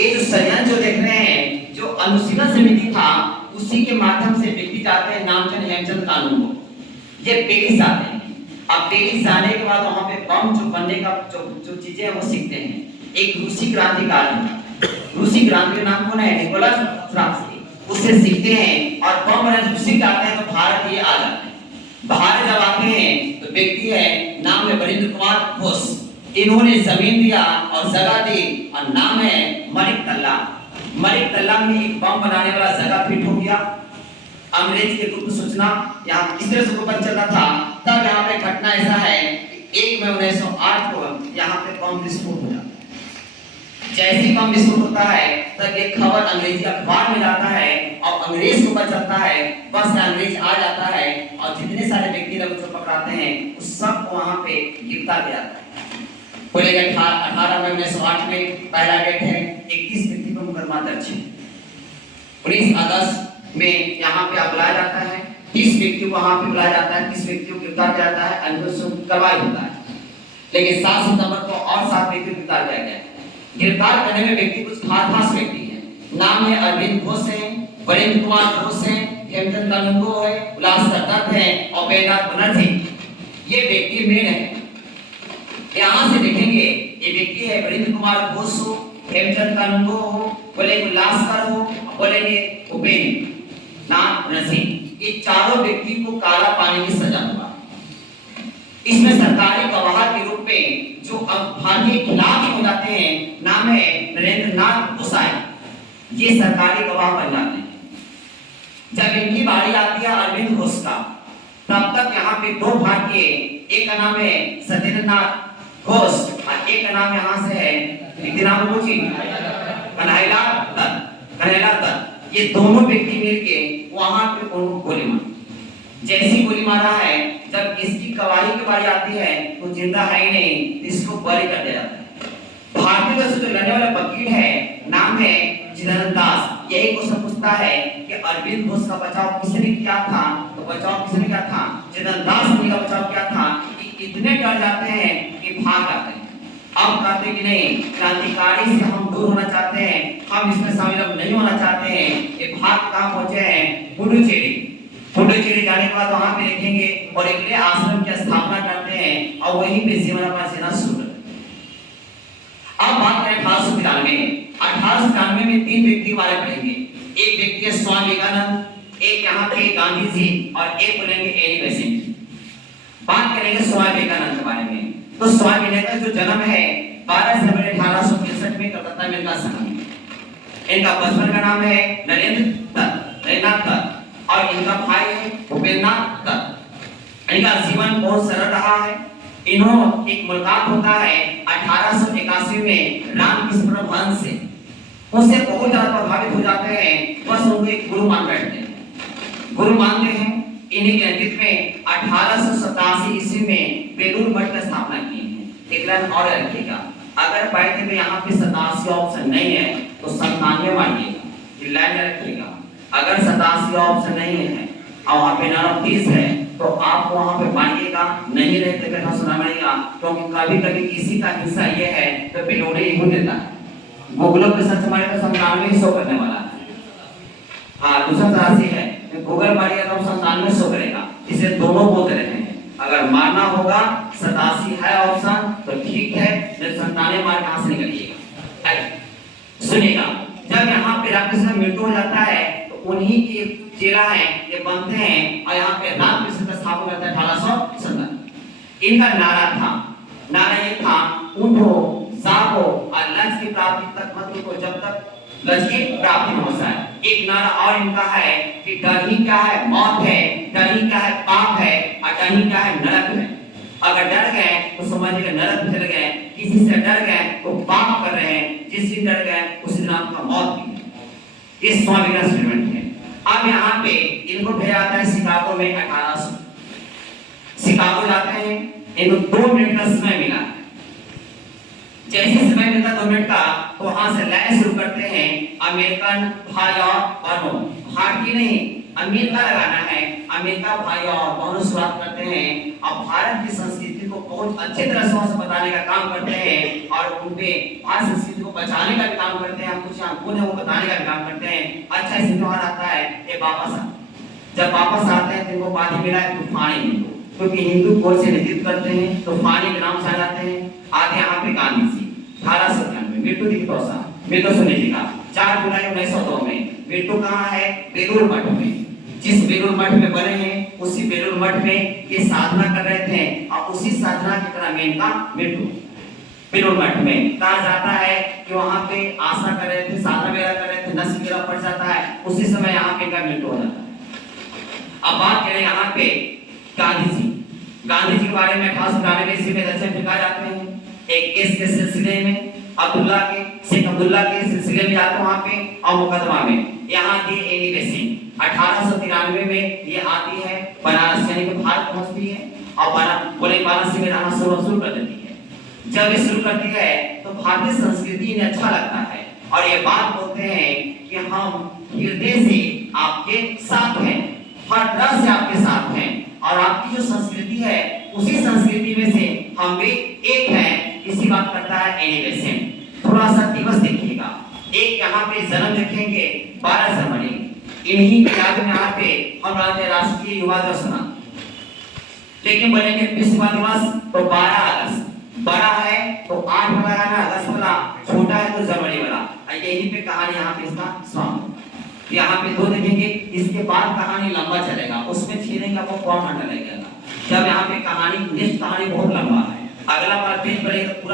ये जो षड्यंत्र जो देख रहे हैं, जो अनुशीलन समिति था, उसी के माध्यम से व्यक्ति जाते हैं नामचंद हेमचंद कानून को। ये पेरिस आते हैं। अब पेरिस जाने के बाद वहां पे बम जो बनने का जो चीजें हैं वो सीखते हैं। एक रूसी क्रांतिकारी था, रूसी क्रांति का नाम कौन है? निकोलस ट्रात्स्की। उससे सीखते हैं और बम बनाना जब सीख जाते हैं तो भारत ये आ जाते हैं। भारत जब आते हैं तो व्यक्ति है, नाम है वरिंद्र कुमार घोष। इन्होंने जमीन दिया और जगह दी और नाम है मलिक तल्ला। मलिक तल्ला में एक बम बनाने वाला जगह फिट हो गया। अंग्रेज के गुप्त सूचना यहाँ इस तरह से पता चला था। तब यहाँ पे घटना ऐसा है कि 1 मई 1908 को यहाँ पे बम विस्फोट हो जाता है। जैसे ही बम विस्फोट होता है तब ये खबर अंग्रेजी अखबार में जाता है और अंग्रेज को पता चलता है। बस अंग्रेज आ जाता है और जितने सारे व्यक्ति लोग जो पकड़ाते हैं उस सब को वहाँ पे गिरफ्तार किया जाता है। बोले 18 मई 1908 में पहला डेट है। 31 व्यक्ति पर मुकदमा दर्ज है। 19 अगस्त में यहाँ पे बुलाया जाता है। 30 व्यक्तियों को वहाँ पे बुलाया जाता है। 30 व्यक्तियों को गिरफ्तार किया जाता है। अन्वेषण कार्रवाई होता है। लेकिन 7 सितंबर को और 7 व्यक्ति को गिरफ्तार किया गया है। गिरफ्तार करने में व्यक्ति कुछ खास व्यक्ति हैं। नाम है अरविंद घोष है, वरिंद्र कुमार घोष है, हेमचंद कानूनगो है, उल्लासकर दत्त है और बेदार बनर्जी। ये व्यक्ति मेन है। यहाँ से देखेंगे ये व्यक्ति है वरिंद्र कुमार घोष हो, हेमचंद कानूनगो हो, बोले उल्लासकर हो, बोलेंगे उपेंद्र नाथ नरसिंह। ये चारों व्यक्ति को काला पानी की सजा हुआ। इसमें सरकारी गवाह के रूप में जो भारतीय खिलाफ हो जाते हैं, नाम है नरेंद्र नाथ गोसाई। ये सरकारी गवाह बन जाते हैं। जब इनकी बारी आती है अरविंद घोष का, तब तक यहाँ पे 2 भारतीय, एक का नाम है सत्येंद्र नाथ घोष और एक का नाम यहाँ से है कन्हैयालाल दत्त। ये दोनों व्यक्ति मिलके वहां पे गोली मारी। जैसी गोली मारा है, जब इसकी गवाही की बारी आती है तो जिंदा है ही नहीं, इसको बरी कर दिया जाता है। भारतीय वर्ष जो लड़ने वाला वकील है, नाम है जितेंद्र दास। यही क्वेश्चन पूछता है कि अरविंद घोष का बचाव किसने किया था? तो बचाव किसने किया था? जितेंद्र दास ने बचाव किया था। कि इतने डर जाते हैं कि भाग जाते हैं। अब कहते कि नहीं, क्रांतिकारी से हम दूर होना चाहते हैं, हम इसमें शामिल नहीं होना चाहते हैं। ये भाग कहाँ पहुंचे हैं? पुडुचेरी जाने के बाद वहां पे देखेंगे और एक नए आश्रम की स्थापना करते हैं और वहीं पे जीवन अपना जीना शुरू करते हैं। अब बात करें 1893 में 3 व्यक्ति वाले पढ़ेंगे। एक व्यक्ति है स्वामी विवेकानंद, एक यहाँ पे गांधी जी और एक बोलेंगे एनी बेसेंट। बात करेंगे स्वामी विवेकानंद के बारे में। तो स्वामी विवेकानंद जो जन्म है 12 जनवरी 1863 में कलकत्ता में इनका जन्म। इनका बचपन का नाम है नरेंद्र दत्त और इनका भाई है भूपेंद्रनाथ दत्त। इनका जीवन बहुत सरल रहा है। इन्हों एक मुलाकात होता है 1881 में रामकृष्ण परमहंस से। उससे बहुत ज्यादा प्रभावित हो जाते हैं। बस उनको एक गुरु मान बैठते हैं, गुरु मानते हैं। इन्हीं के नेतृत्व में 1887 ईस्वी में बेलूर मठ की स्थापना की है। एक लाइन और रखिएगा, अगर बैठे में यहाँ पे 87 ऑप्शन नहीं है तो 97 मानिएगा। लाइन रखिएगा, अगर 87 ऑप्शन नहीं है और वहाँ पे 29 है तो आप वहाँ पे मानिएगा, नहीं रहते कहना सुना पड़ेगा। क्योंकि कभी कभी किसी का हिस्सा ये है तो बेलूरे ही देता है। गूगल पे सर्च मारे तो 97 ही शो करने वाला है। हाँ, दूसरा राशि है गूगल मारिएगा तो 97 शो करेगा। इसे दोनों बोलते रहते हैं। अगर मारना होगा 87 है ऑप्शन तो ठीक है, नहीं 97 मार कहां से निकलिएगा। सुनिएगा, जब यहाँ पे रामकृष्ण मृत्यु हो जाता है तो उन्हीं की चेला है ये बनते हैं और यहाँ पे रामकृष्ण का स्थापना करता है 1870। इनका नारा ये था, उठो जागो और लक्ष्य की प्राप्ति तक मत रुको जब तक लक्ष्य की प्राप्ति न हो जाए। एक नारा और इनका है कि डर ही क्या है? मौत है। डर ही क्या है? पाप है। और डर ही क्या है? नरक है। अगर डर गए तो समझिए नरक में चले गए, किसी से डर गए तो पाप कर रहे हैं, जिस दिन डर गए उस दिन आपका मौत भी है। ये स्वामी का स्टेटमेंट है। अब यहाँ पे इनको भेजा जाता है शिकागो में 1800। शिकागो जाते हैं, इनको 2 मिनट का समय मिला। जैसे समय मिलता 2 मिनट का तो वहां से लाइन शुरू करते हैं। अमेरिकन भाई और बहनों, भारतीय नहीं अमेरिका लगाना है। अमेरिका भाई और बहनों शुरुआत करते हैं और भारत की संस्कृति को बहुत अच्छे तरह से वहाँ बताने का काम करते हैं और उनपे भारत संस्कृति को बचाने का भी काम करते हैं। हम कुछ यहाँ गुण है वो बताने का भी काम करते हैं। अच्छा इस त्योहार आता है ये वापस आता है। जब वापस आते हैं तो इनको पानी मिला है तूफानी हिंदू, क्योंकि हिंदू कोर से नेतृत्व करते हैं तूफानी के नाम से आ जाते हैं। आते यहाँ पे गांधी जी 1893 मृत्यु तिथि कौसा मृत्यु सुनी जी का 4 जुलाई 1902 में मृत्यु कहाँ है बेलूर मठ में। जिस बेलूर मठ में बने हैं उसी बेलूर मठ में ये साधना कर रहे थे और उसी साधना की तरह में इनका मृत्यु बेलूर मठ में कहा जाता है कि वहां पे आशा कर रहे थे साधना वगैरह कर रहे थे नस वगैरह पड़ जाता है उसी समय यहाँ पे इनका मृत्यु हो जाता है। अब बात करें यहाँ पे गांधी जी के बारे में 1893 ईस्वी में दक्षिण अफ्रीका जाते हैं एक केस के सिलसिले में शेख अब्दुल्ला के सिलसिले में जाते हैं वहां पे और मुकदमा में यहाँ थी एनी बेसिंग 1893 में ये आती है बनारस यानी कि भारत पहुंचती है और बनारस में रहना शुरू कर देती है। जब ये शुरू करती है तो भारतीय संस्कृति इन्हें अच्छा लगता है और ये बात बोलते हैं कि हम हृदय से आपके साथ हैं हर तरह से आपके साथ हैं और आपकी जो संस्कृति है उसी संस्कृति में से हम भी एक हैं। इसी बात करता है एनी बेसेंट। थोड़ा सा दिवस देखिएगा एक यहाँ पे जन्म देखेंगे 12 जनवरी इन्हीं के याद में यहाँ पे हम राष्ट्रीय युवा दिवस मना लेकिन बनेंगे विश्व युवा दिवस तो 12 अगस्त बड़ा है तो 8 वाला है ना अगस्त वाला छोटा है तो जनवरी वाला यही पे कहानी यहाँ पे इसका स्वागत यहाँ पे 2 देखेंगे। इसके बाद कहानी लंबा चलेगा उसमें छीनेगा वो कौन हंडा लगेगा जब यहाँ पे कहानी नेक्स्ट कहानी बहुत लंबा है अगला बार पेज पढ़ेगा पूरा